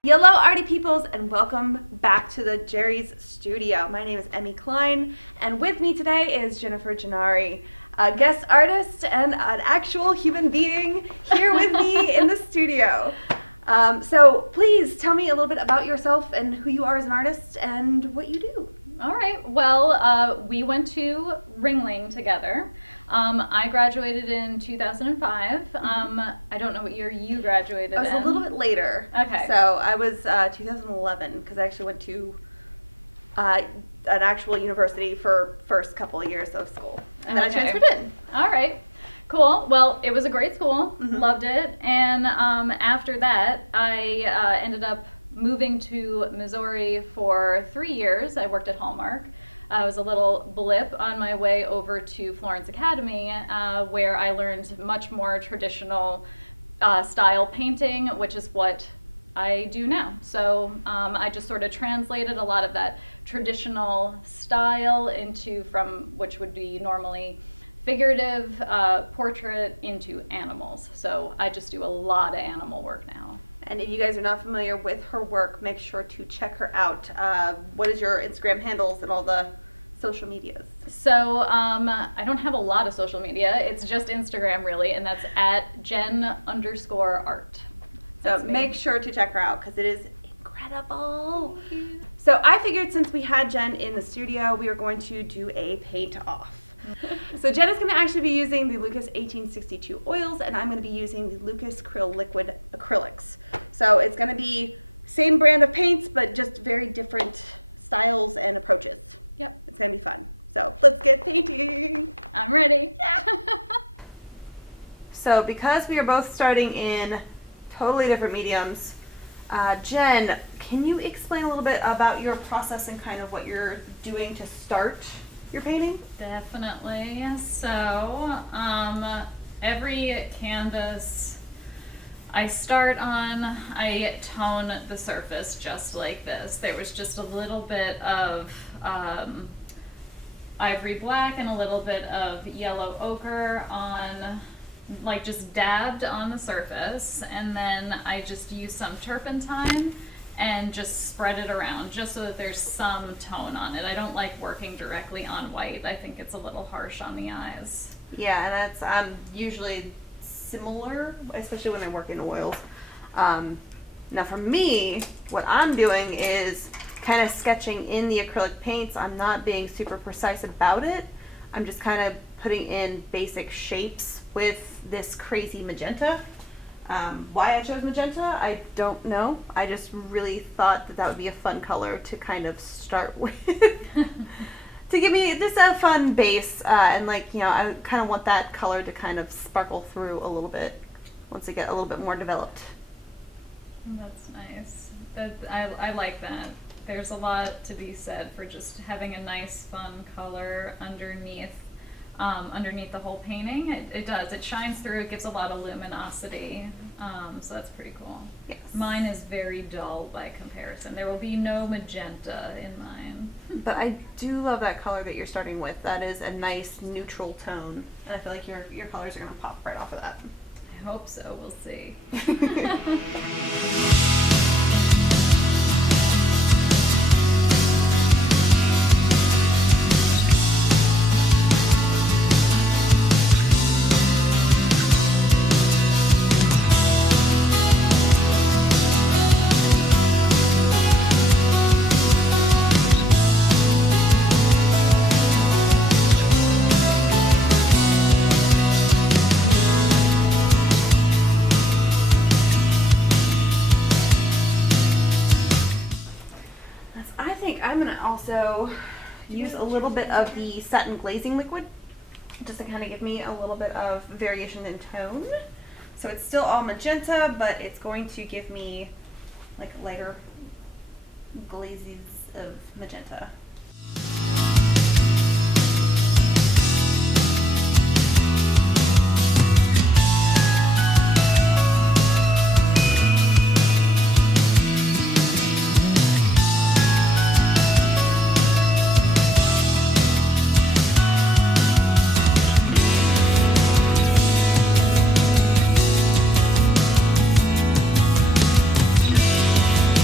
Hello, arty peoples, and welcome back to the Jerry's Studio. My name is Emmy Klein, and with me today is Jennifer Gennari, a guest artist and an actual human being here with me in the studio. So please tell me a little bit about yourself and who you are as an artist and what you do. All right. Well, we went to Ringling together. I graduated in 2005. I don't know what year you graduated in. I was a little bit later. Okay. So I was 2011 because I actually went to an actual university for first couple of years of school. And then I transferred in. All right. Cool. Well, it was a great school. Loved it. And after that, I ended up moving to Missouri for 3 years. I worked at Hallmark. I was a little blip on my way over to Florence Academy, where I learned much more traditional style painting, which is what I do now. So I just sort of translated a lot of that traditional style from which would be normally figurative portrait into animals. So I just do a lot of animal work now. And if you guys are not familiar with her work, make sure to check her out. What is your Instagram handles and all the social medias? So I don't have a lot of social media. It's just Instagram, really, and that's at Jen_art. So make sure to check her out because it is incredible. So I figured since we had Jen in the studio, we were going to do a paint off. So Jen is going to actually be using the Lucas 1862 oils, and I'm going to be using the Lucas Krill Liquid acrylics. So it's going to be same brand of paints, but just very different styles and approaches. Yep. It's going to be fun. So let's get painting. I'm ready. Yeah. So because we are both starting in totally different mediums, Jen, can you explain a little bit about your process and kind of what you're doing to start your painting? Definitely. So every canvas I start on, I tone the surface just like this. There was just a little bit of ivory black and a little bit of yellow ochre on, like just dabbed on the surface, and then I just use some turpentine and just spread it around just so that there's some tone on it. I don't like working directly on white. I think it's a little harsh on the eyes. Yeah, and that's usually similar, especially when I work in oils. Now for me, what I'm doing is kind of sketching in the acrylic paints. I'm not being super precise about it. I'm just kind of putting in basic shapes with this crazy magenta. Why I chose magenta, I don't know. I just really thought that would be a fun color to kind of start with. To give me just a fun base, and I kind of want that color to kind of sparkle through a little bit once it get a little bit more developed. That's nice. I like that. There's a lot to be said for just having a nice, fun color underneath the whole painting. It does. It shines through. It gives a lot of luminosity. So that's pretty cool. Yes. Mine is very dull by comparison. There will be no magenta in mine. But I do love that color that you're starting with. That is a nice neutral tone. And I feel like your colors are going to pop right off of that. I hope so. We'll see. I'm going to also use a little bit of the satin glazing liquid just to kind of give me a little bit of variation in tone. So it's still all magenta, but it's going to give me like lighter glazes of magenta.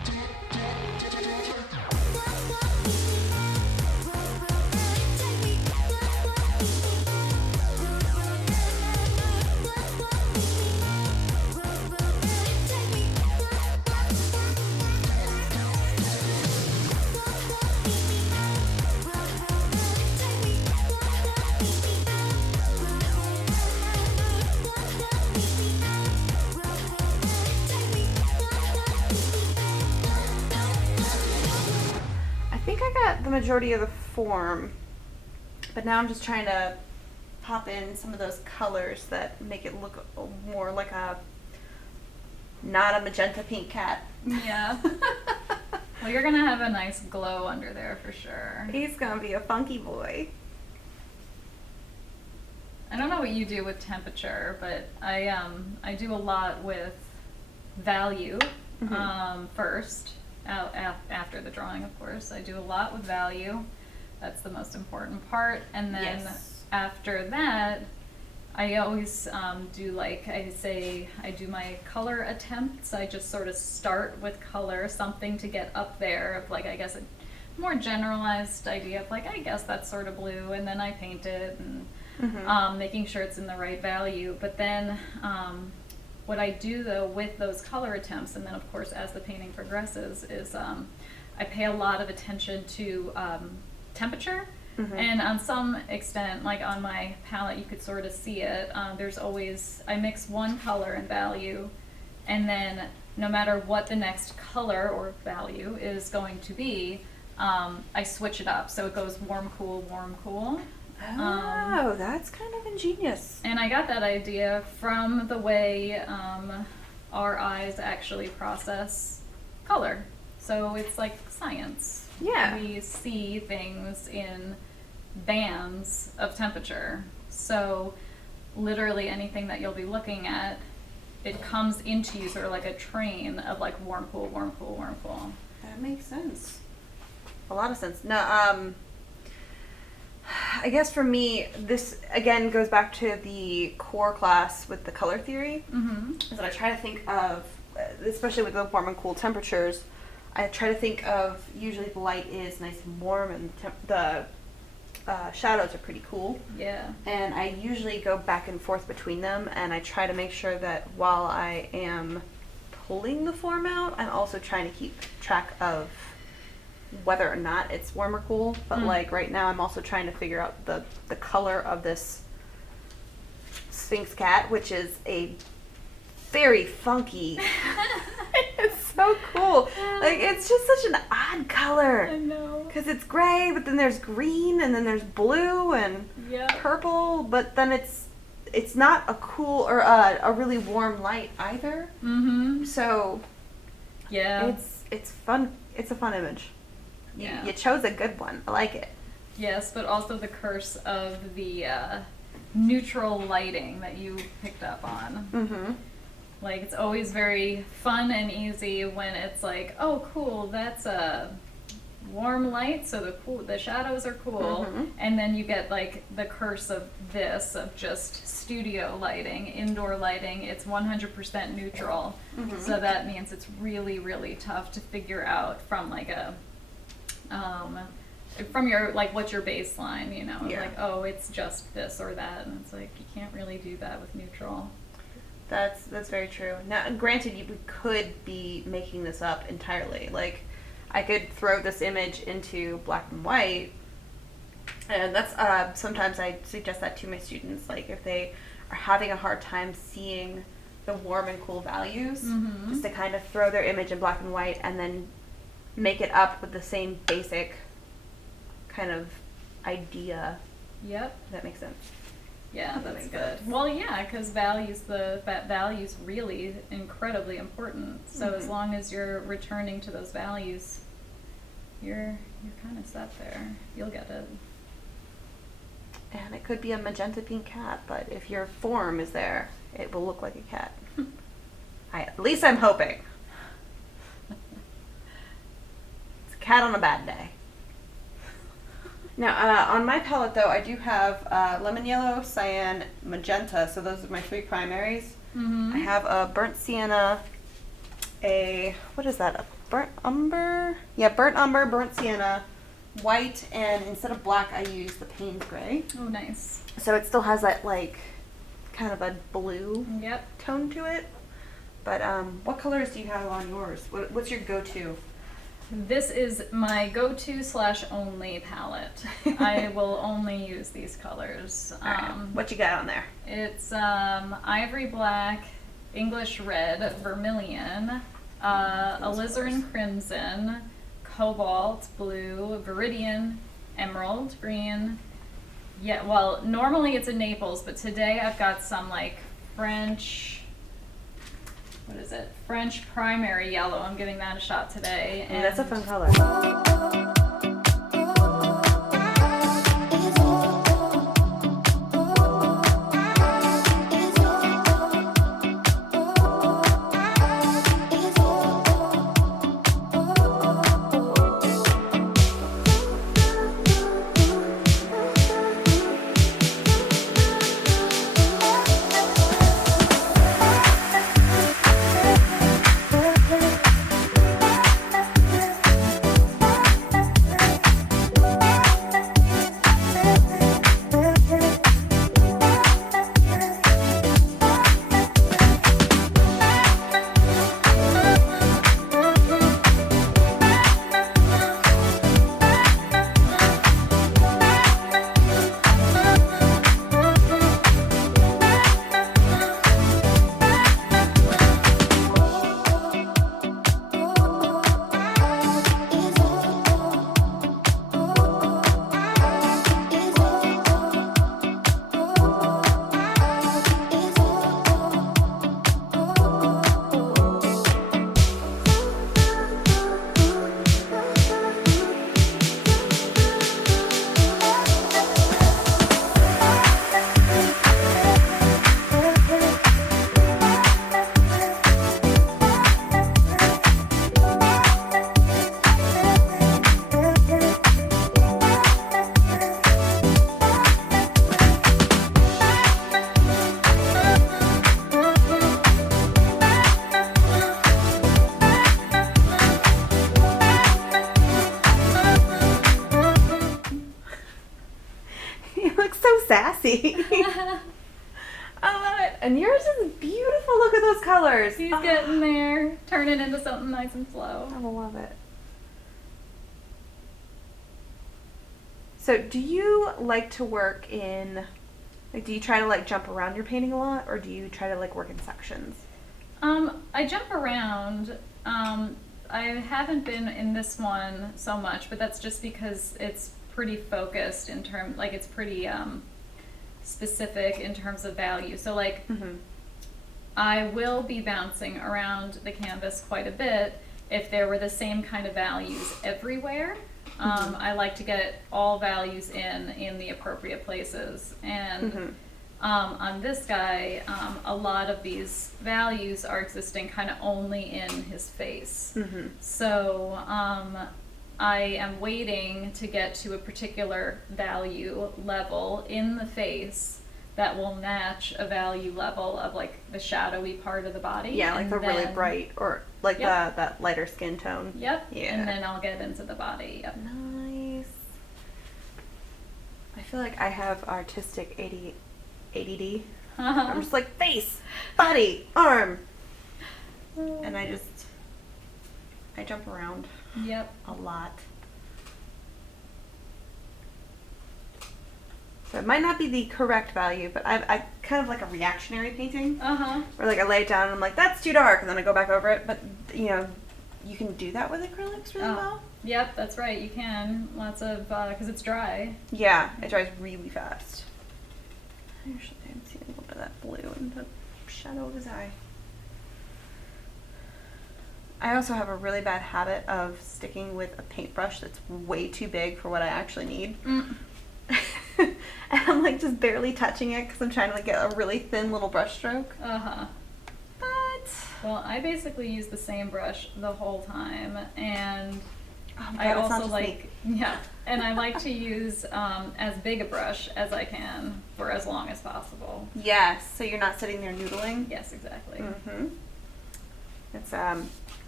I think I got the majority of the form, but now I'm just trying to pop in some of those colors that make it look more like a, not a magenta pink cat. Yeah. Well, you're gonna have a nice glow under there for sure. He's gonna be a funky boy. I don't know what you do with temperature, but I do a lot with value first. After the drawing, of course, I do a lot with value. That's the most important part, and then after that, I always do, like I say, I do my color attempts. I just sort of start with color, something to get up there of, like, I guess a more generalized idea of, like, I guess that's sort of blue, and then I paint it, and making sure it's in the right value. But then what I do, though, with those color attempts, and then of course as the painting progresses, is I pay a lot of attention to temperature. And on some extent, like on my palette, you could sort of see it. There's always, I mix one color and value, and then no matter what the next color or value is going to be, I switch it up. So it goes warm, cool, warm, cool. Oh, that's kind of ingenious. And I got that idea from the way our eyes actually process color. So it's like science. Yeah. We see things in bands of temperature. So literally anything that you'll be looking at, it comes into you sort of like a train of like warm, cool, warm, cool, warm, cool. That makes sense. A lot of sense. No, I guess for me, this again goes back to the core class with the color theory. Is that I try to think of, especially with the warm and cool temperatures, I try to think of, usually the light is nice and warm and the shadows are pretty cool. Yeah. And I usually go back and forth between them, and I try to make sure that while I am pulling the form out, I'm also trying to keep track of whether or not it's warm or cool. But like right now, I'm also trying to figure out the color of this Sphinx cat, which is a very funky. It's so cool. Like, it's just such an odd color. I know. Because it's gray, but then there's green, and then there's blue and purple, but then it's not a cool or a really warm light either. So yeah, it's fun. It's a fun image. Yeah. You chose a good one. I like it. Yes, but also the curse of the neutral lighting that you picked up on. Like, it's always very fun and easy when it's like, oh, cool, that's a warm light, so the shadows are cool. And then you get, like, the curse of this, of just studio lighting, indoor lighting. It's 100% neutral. So that means it's really, really tough to figure out from, like, from your, like, what's your baseline, you know? Like, oh, it's just this or that. And it's like, you can't really do that with neutral. That's very true. Now, granted, you could be making this up entirely. Like, I could throw this image into black and white, and that's sometimes I suggest that to my students. Like, if they are having a hard time seeing the warm and cool values, just to kind of throw their image in black and white and then make it up with the same basic kind of idea. Yep. That makes sense. Yeah, that's good. Well, yeah, because value's really incredibly important. So as long as you're returning to those values, you're kind of set there. You'll get it. And it could be a magenta pink cat, but if your form is there, it will look like a cat. At least I'm hoping. It's a cat on a bad day. Now, on my palette, though, I do have lemon yellow, cyan, magenta, so those are my three primaries. I have a burnt sienna, what is that? A burnt umber? Yeah, burnt umber, burnt sienna, white, and instead of black, I use the Payne's gray. Oh, nice. So it still has that like kind of a blue Yep. tone to it. But what colors do you have on yours? What's your go-to? This is my go-to / only palette. I will only use these colors. All right. What you got on there? It's ivory black, English red, vermilion, alizarin crimson, cobalt blue, viridian, emerald green. Yeah, well, normally it's a Naples, but today I've got some like French, what is it? French primary yellow. I'm giving that a shot today. And that's a fun color. Sassy. I love it. And yours is beautiful. Look at those colors. He's getting there. Turn it into something nice and slow. I love it. So do you like to work in, like, do you try to like jump around your painting a lot, or do you try to like work in sections? I jump around. I haven't been in this one so much, but that's just because it's pretty focused in terms, like it's pretty specific in terms of value. So like, I will be bouncing around the canvas quite a bit if there were the same kind of values everywhere. I like to get all values in the appropriate places. And on this guy, a lot of these values are existing kind of only in his face. So I am waiting to get to a particular value level in the face that will match a value level of like the shadowy part of the body. Yeah, like and the really then- bright, or like that lighter skin tone. Yep. Yeah. And then I'll get into the body. Yep. Nice. I feel like I have artistic ADD. I'm just like face, body, arm. And I jump around Yep. a lot. So it might not be the correct value, but I kind of like a reactionary painting. Where like I lay it down and I'm like, that's too dark, and then I go back over it. But you know, you can do that with acrylics really well. Yep, that's right. You can. Lots of, because it's dry. Yeah, it dries really fast. Actually, I can see a little bit of that blue in the shadow of his eye. I also have a really bad habit of sticking with a paintbrush that's way too big for what I actually need. And I'm like just barely touching it because I'm trying to like get a really thin little brush stroke. But Well, I basically use the same brush the whole time, and oh I God, it's not also just like, me. and I like to use as big a brush as I can for as long as possible. Yes, so you're not sitting there noodling. Yes, exactly. It's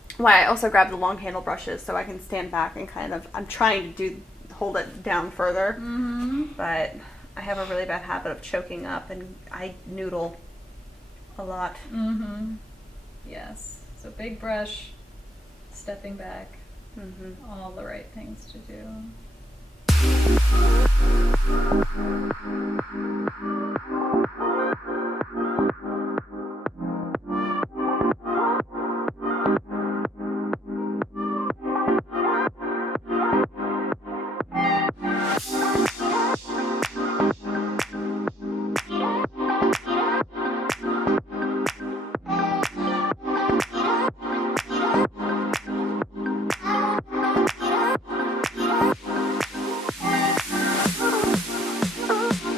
why I also grab the long handle brushes so I can stand back and kind of, I'm trying to hold it down further, but I have a really bad habit of choking up, and I noodle a lot. Yes. So big brush, stepping back, all the right things to do.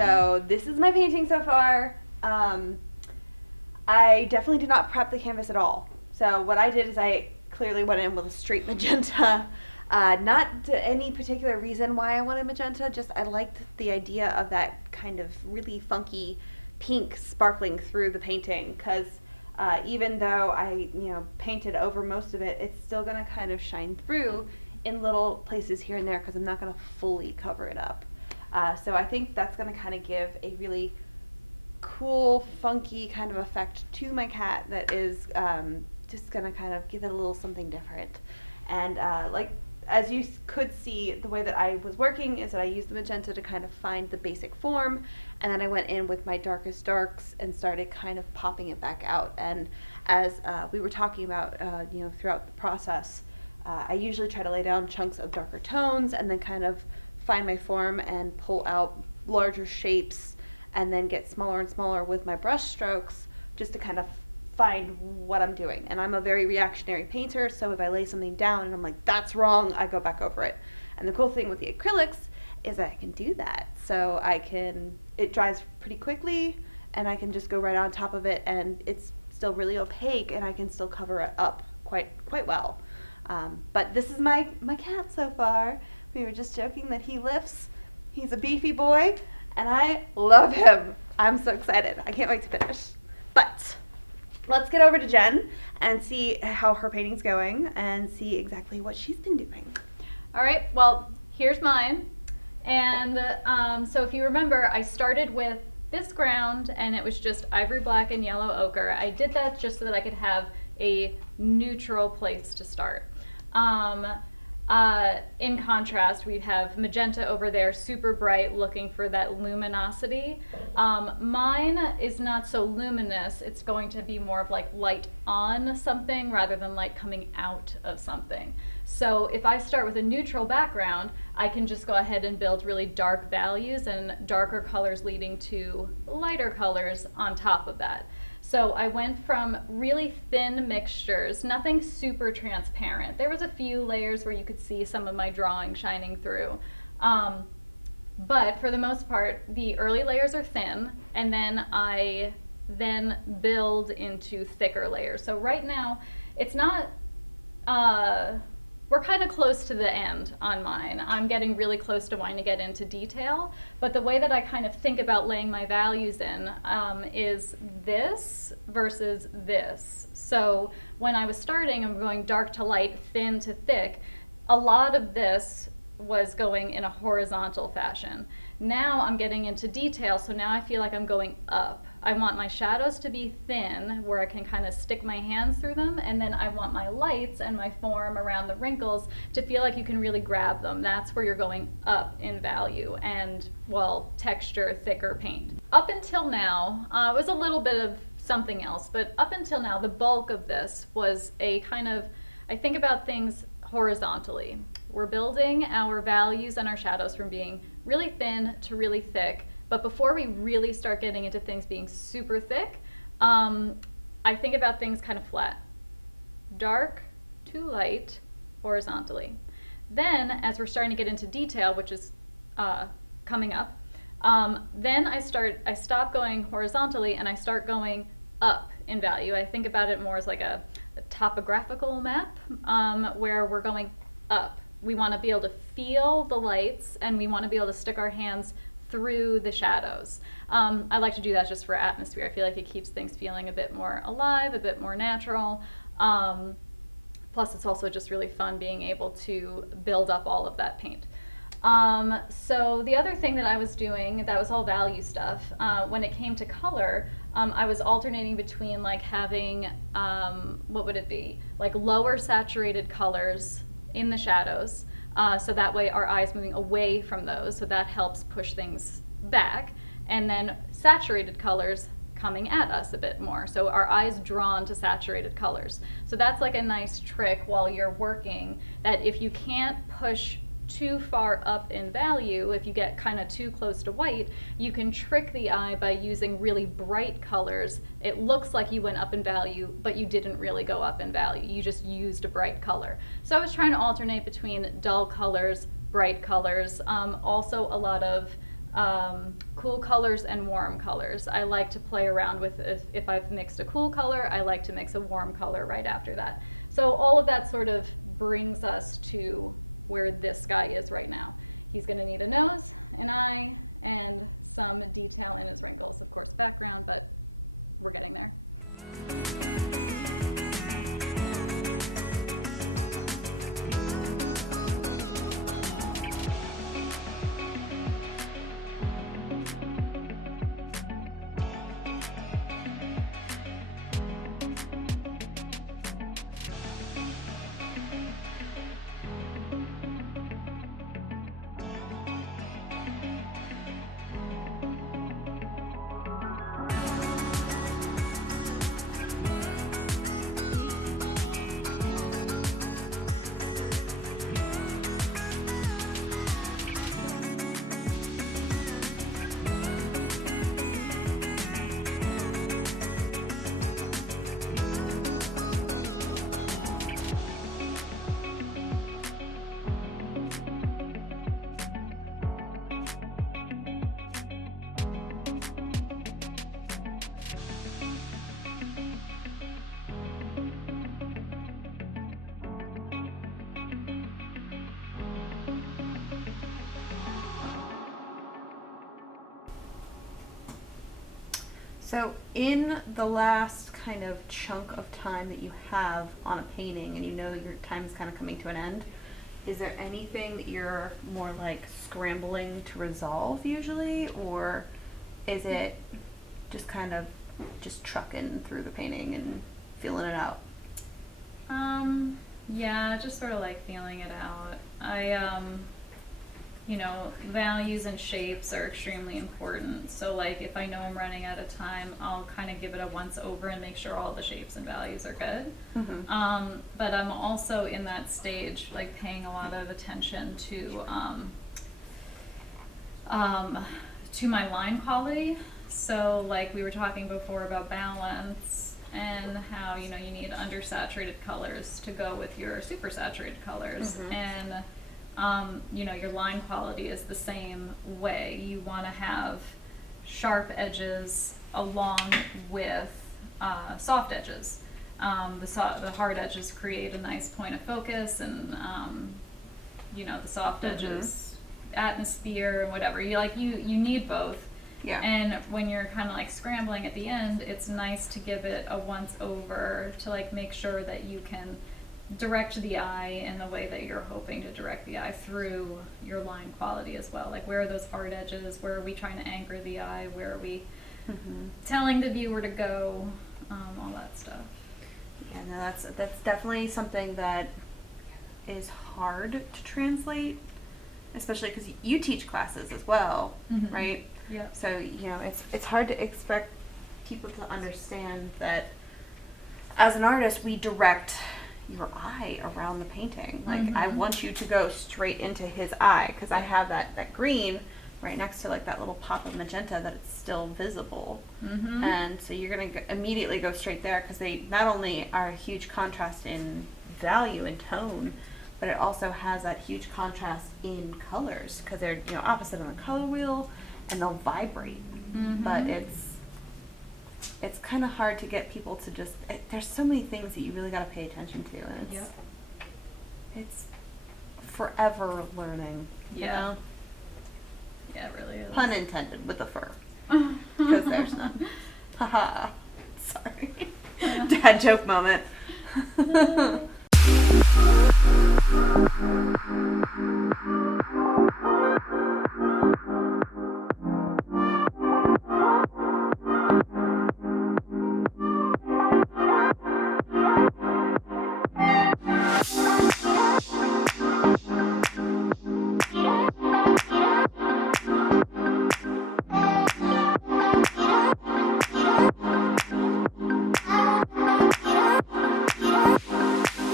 So this is my painting so far. I definitely did not prep the canvas at all. So what I did is I clearly went in with a straight magenta. Not any particular reason why I wanted magenta, just I liked the idea of that kind of really funky pink sparkling through the painting, because even though I painted over most of it, it's still going to kind of shine through in little places here and there because I'm not going to fully cover it up. So I think that's going to kind of give a really cool, funky kind of effect to my cat that is just going to kind of give it a little something different. And as you could see, the way that I was working is that I used the magenta to kind of find the basic form, and then I went in with my darkest darks and started kind of popping it back out. And as we were talking about, throughout the process, I usually try to lay down chunks of darker tones and then kind of find my form and pull out larger shapes and then get smaller and smaller with my brush strokes just to kind of find what I'm doing. And I'm a very reactionary painter, so if I lay something down and I'm like, that's wrong, I go back over it. And the cool thing with the acrylics is that I can do that. So it dries pretty quickly, and I can just go right on top of it, and it's still really opaque, and I can still cover it up quite well. But this is my cat so far. We were just joking that he lifts. He's a beefy boy, and I love him. I'm so excited. I can't wait to finish. But let's get over to Jen and see how her painting's going and see exactly what she's been doing. All right, well, here's mine. And so if you remember, I started with this ground, and it was just ivory black and yellow ochre. I did that just so that I could have a neutral place to start. In contrast, we have magenta over there, super bright, looking for that luminosity. Mine is not so luminous. It's going to be more of like light on something rather than light coming out of something. So if I start with a neutral background, I can just go ahead and build really dark values and darker colors leading to lighter colors on top of that. So I went from really thin mixtures, nothing super transparent. There was a few layers where you could see some of my drawing shining through. But for the most part, the early layers are thin, and then I build into thicker layers. So right now, it's not, we're kind of close to the end on mine. I'm getting really close to wanting to get into detail, but the way that I kind of think about laying my values in is this versus this. So when I was starting, I'm going dark to light, thin to thick. A lot of this was going in a horizontal fashion. Now I'm getting into detail, so now I feel like I'm going up. I want my shadows to be thin, where I can kind of stick my hands through them, and then I want my lights and my form around the wrinkles to feel like you can really grab them. That's where you're going up in value and, well, texture, thicker paint. Up until now, it was a little bit of something else, but up until now, the bulk of this was a kind of, I think about things horizontally. We're building our values and our shadows from being really thin to really thick. But before we really start getting into things being super thick, I think about things kind of flat. Dark to light horizontally. Then, as we're starting to get into detail, which is coming up, then I stop going horizontally and I start going up in value. I think about it more as like a topographical map where we're going up. We want to be able to feel the lights, and we want to be able to stick our hands through the shadows. I like to do that just for atmosphere. I feel like it keeps things feeling a bit more alive, a bit more natural. Plus it's also just really fun being able to build up all of that paint. So the other thing that I was doing, that was all value stuff, when it came to color, I was alternating between like having, what would it be, like lower saturated colors in the shadows, so that way our eyes moving away from those, so that helps push things back, and then saturated colors coming at us a bit more, so our eyes drawn to saturated colors. So that's like a nice trick while you're working, that if you can't push too far up in value, if you get kind of too close to white, you can trick the eye by using really bright colors. It looks like you went up in value, but you didn't really go up in value. You just used a bright color. So I was trying to alternate between dull colors, bright colors, also a lot of cool colors and warm colors. I like to play around with if I've mixed a cool color, I like to mix a warm color right after that. So all of that sort of brings us to where this guy is right now. He's going to need a nose, an eye, and some detail in his wrinkles. Of course, background, but we're getting there. So in the last kind of chunk of time that you have on a painting and you know your time is kind of coming to an end, is there anything that you're more like scrambling to resolve usually, or is it just kind of just trucking through the painting and feeling it out? Yeah, just sort of like feeling it out. Values and shapes are extremely important. So like if I know I'm running out of time, I'll kind of give it a once over and make sure all the shapes and values are good. Mm-hmm. But I'm also in that stage, like paying a lot of attention to my line quality. So like we were talking before about balance and how, you need undersaturated colors to go with your super saturated colors. Mm-hmm. And your line quality is the same way. You want to have sharp edges along with soft edges. The hard edges create a nice point of focus, and the soft edges, atmosphere and whatever. You need both. Yeah. And when you're kind of like scrambling at the end, it's nice to give it a once over to like make sure that you can direct the eye in the way that you're hoping to direct the eye through your line quality as well. Like where are those hard edges? Where are we trying to anchor the eye? Where are we telling the viewer to go? All that stuff. Yeah, no, that's definitely something that is hard to translate, especially because you teach classes as well, right? Yeah. So it's hard to expect people to understand that as an artist we direct your eye around the painting. Like I want you to go straight into his eye because I have that green right next to like that little pop of magenta that it's still visible, and so you're gonna immediately go straight there because they not only are a huge contrast in value and tone, but it also has that huge contrast in colors because they're opposite on the color wheel and they'll vibrate. But it's kind of hard to get people to just there's so many things that you really got to pay attention to, and it's forever learning. Yeah, it really is. Pun intended with the fur, because there's none. Haha. Sorry. Dad joke moment.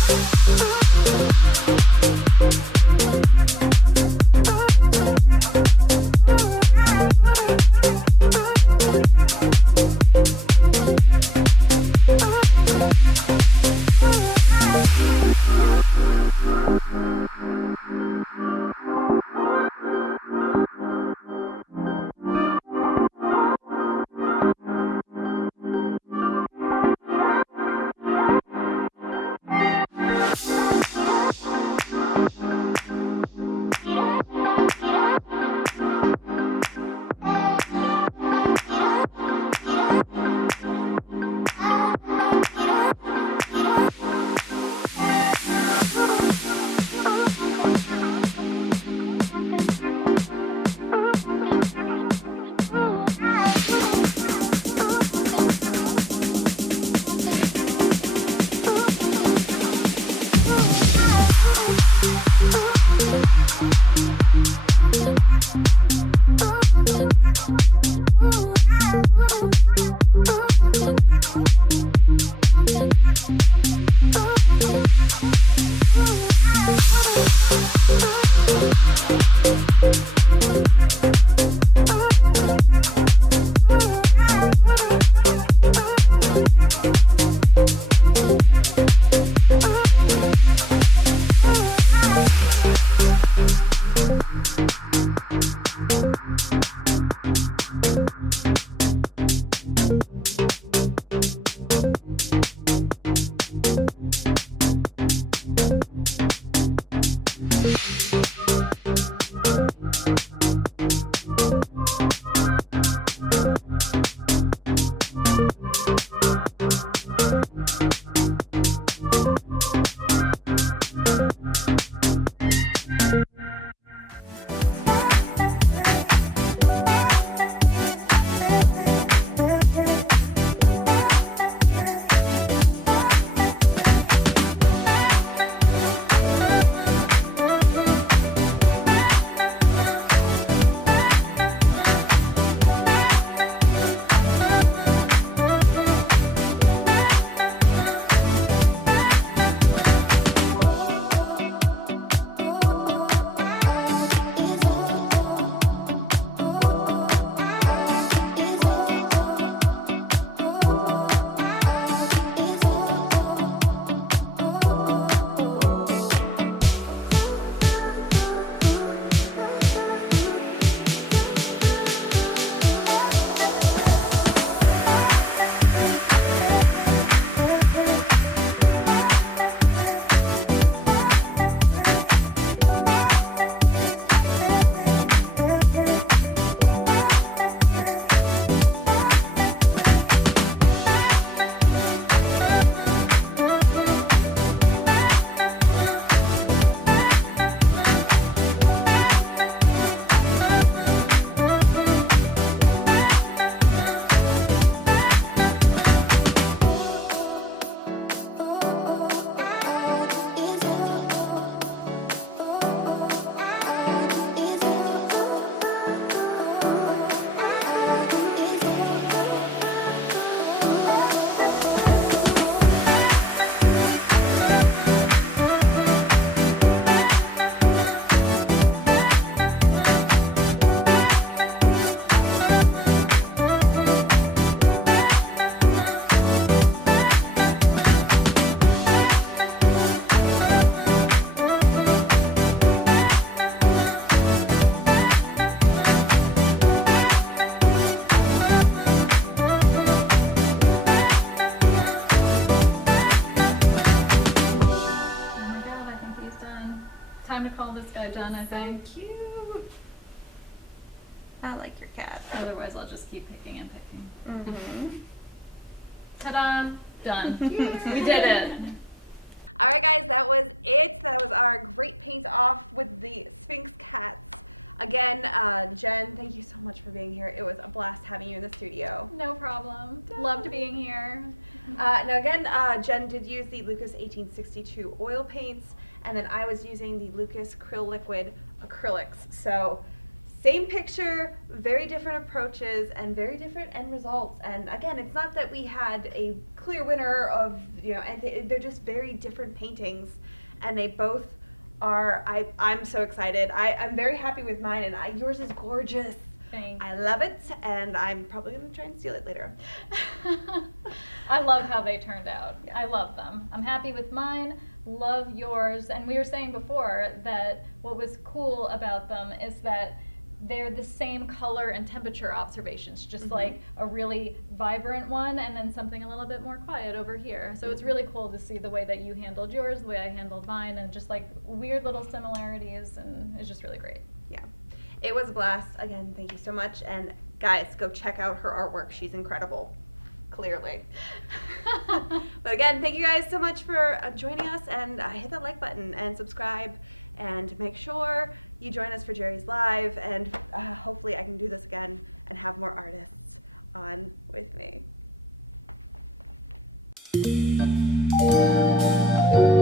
Time to call this guy done, I think. So cute. I like your cat. Otherwise, I'll just keep picking and picking. Mm-hmm. Ta-da! Done. We did it. All right, guys, that was it. That was our great paint off with the Sphinx cats. Again, Jen, thank you so much for being here. It was a blast having you in the studio. No problem. Loved being here. Now again, Jen did use the Lucas 1862 oil paints, and then I was using the Lucas Krill Liquid acrylics. So same picture, very different approaches, and very different end results. And again, it's not that we had a clear winner of, and they're just very different paintings, and they both are. I'm so excited. I'm very happy with mine, and yours is gorgeous. Thanks. I love it, and I'm probably gonna try and steal it later. I love how they turned out. Yes. I love them. I'm happy with mine. Love yours. And we were saying before that what was cool about them is that they're the same color and temperature observations, just like a really vibrant one and then something a little bit more quiet over here. So it's really cool to see the way that you handled yours, the way I handled mine, and just like weird little similarities, and it's just really great. Yeah. It was a blast. Again, thank you so much. And guys, go check out her artwork. She's incredible. Clearly. But again, thank you guys so much for joining us, and hit that like button and subscribe, and make sure you join us for Jerry's Live, and hopefully I can do this again and have more artists on with me.